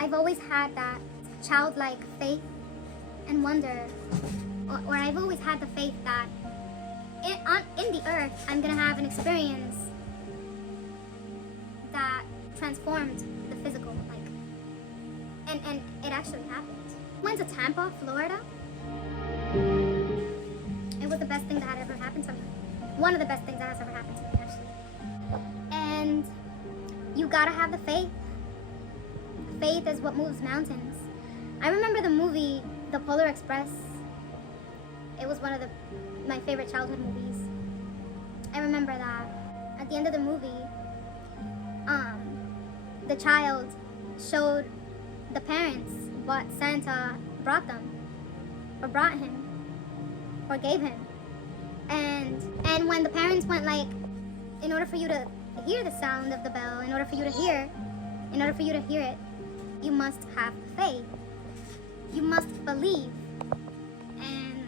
I've always had that childlike faith and wonder, or I've always had the faith that in the earth I'm gonna have an experience that transformed the physical, and it actually happened. Went to Tampa, Florida. It was the best thing that had ever happened to me. One of the best things that has ever happened to me, actually. And you gotta have the faith. Faith is what moves mountains. I remember the movie The Polar Express. It was one of my favorite childhood movies. I remember that at the end of the movie, the child showed the parents what Santa brought them, or brought him, or gave him. And when the parents went like, in order for you to hear the sound of the bell, in order for you to hear it, you must have faith. You must believe. And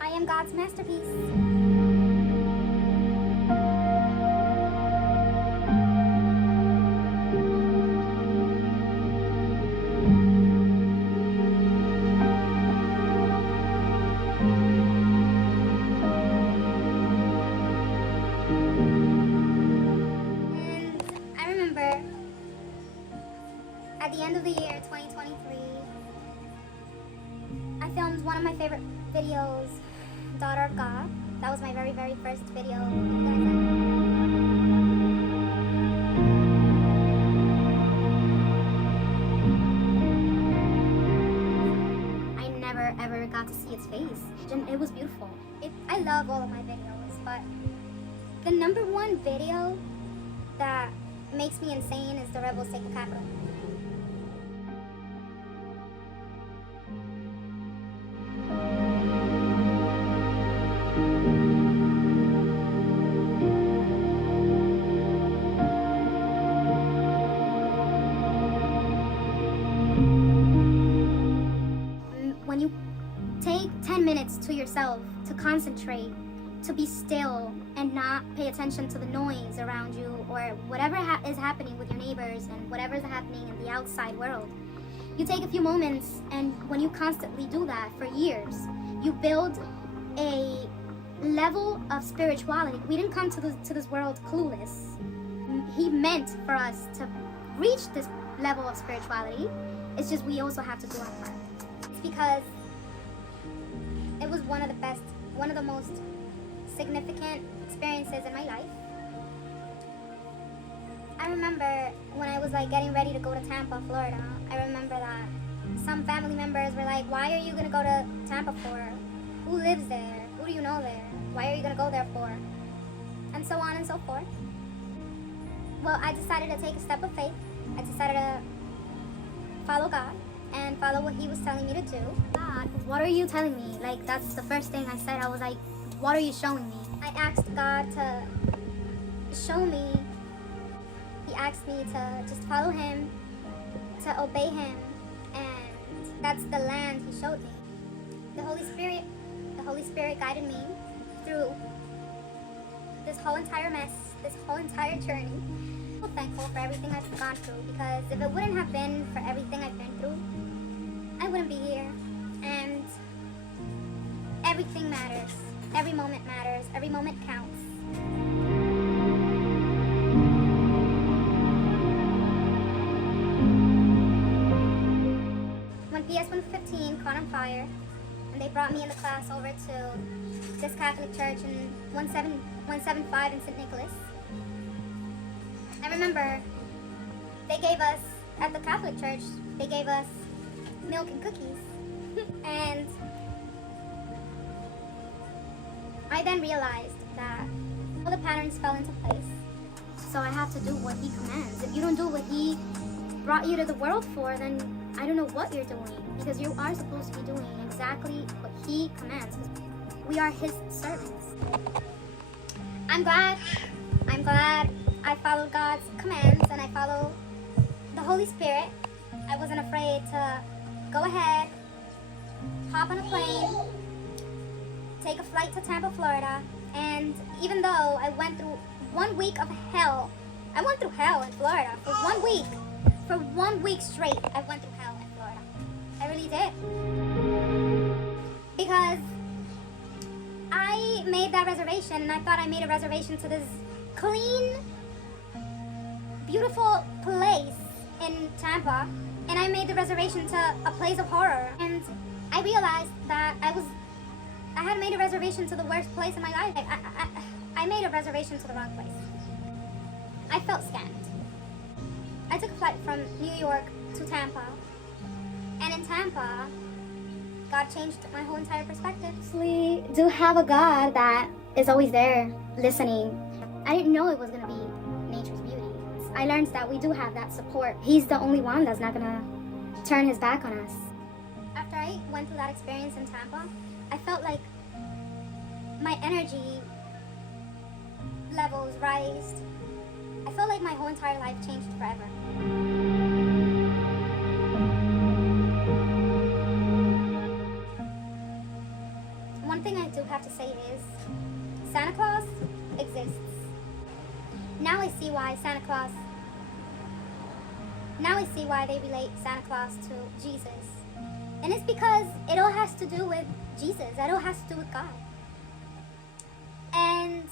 I am God's masterpiece. At the end of the year 2023, I filmed one of my favorite videos, Daughter of God. That was my very, very first video. I never ever got to see its face, and it was beautiful. I love all of my videos, but the number one video that makes me insane is The Rebels Take the Capitol. When you take 10 minutes to yourself to concentrate, to be still and not pay attention to the noise around you or whatever is happening with your neighbors and whatever is happening in the outside world, you take a few moments, and when you constantly do that for years, you build a level of spirituality. We didn't come to this world clueless. He meant for us to reach this level of spirituality. It's just we also have to do our part. It's because it was one of the most significant experiences in my life. I remember when I was getting ready to go to Tampa, Florida, I remember that some family members were like, why are you gonna go to Tampa for? Who lives there? Who do you know there? Why are you gonna go there for? And so on and so forth. Well, I decided to take a step of faith. I decided to follow God and follow what He was telling me to do. God, what are you telling me? That's the first thing I said. I was like, what are you showing me? I asked God to show me. He asked me to just follow Him, to obey Him, and that's the land He showed me. The Holy Spirit guided me through this whole entire mess, this whole entire journey. I'm so thankful for everything I've gone through, because if it wouldn't have been for everything I've been through, I wouldn't be here. And everything matters. Every moment matters. Every moment counts. When PS 115 caught on fire, and they brought me in the class over to this Catholic church in 175 in St. Nicholas, I remember they gave us, at the Catholic church, they gave us milk and cookies. And I then realized that all the patterns fell into place. So I have to do what He commands. If you don't do what He brought you to the world for, then I don't know what you're doing, because you are supposed to be doing exactly what He commands. We are His servants. I'm glad I followed God's commands and I followed the Holy Spirit. I wasn't afraid to go ahead, hop on a plane, take a flight to Tampa, Florida, and even though I went through 1 week of hell, I went through hell in Florida for 1 week. For 1 week straight, I went through hell in Florida. I really did. Because I made that reservation and I thought I made a reservation to this clean, beautiful place in Tampa, and I made the reservation to a place of horror. And I realized that I had made a reservation to the worst place in my life. I made a reservation to the wrong place. I felt scammed. I took a flight from New York to Tampa, and in Tampa, God changed my whole entire perspective. We do have a God that is always there, listening. I didn't know it was gonna be nature's beauty. I learned that we do have that support. He's the only one that's not gonna turn his back on us. After I went through that experience in Tampa, I felt like my energy levels rised. I felt like my whole entire life changed forever. One thing I do have to say is, Santa Claus exists. Now I see why they relate Santa Claus to Jesus. And it's because it all has to do with Jesus. It all has to do with God. And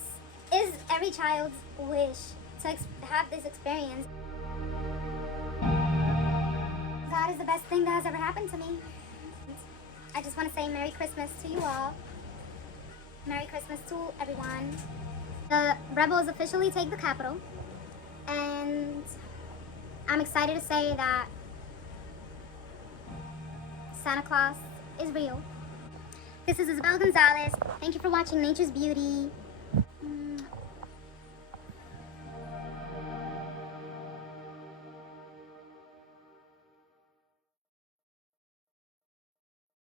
is every child's wish to have this experience. God is the best thing that has ever happened to me. I just want to say Merry Christmas to you all. Merry Christmas to everyone. The rebels officially take the Capitol, and I'm excited to say that Santa Claus is real. This is Isabel Gonzalez. Thank you for watching Nature's Beauty.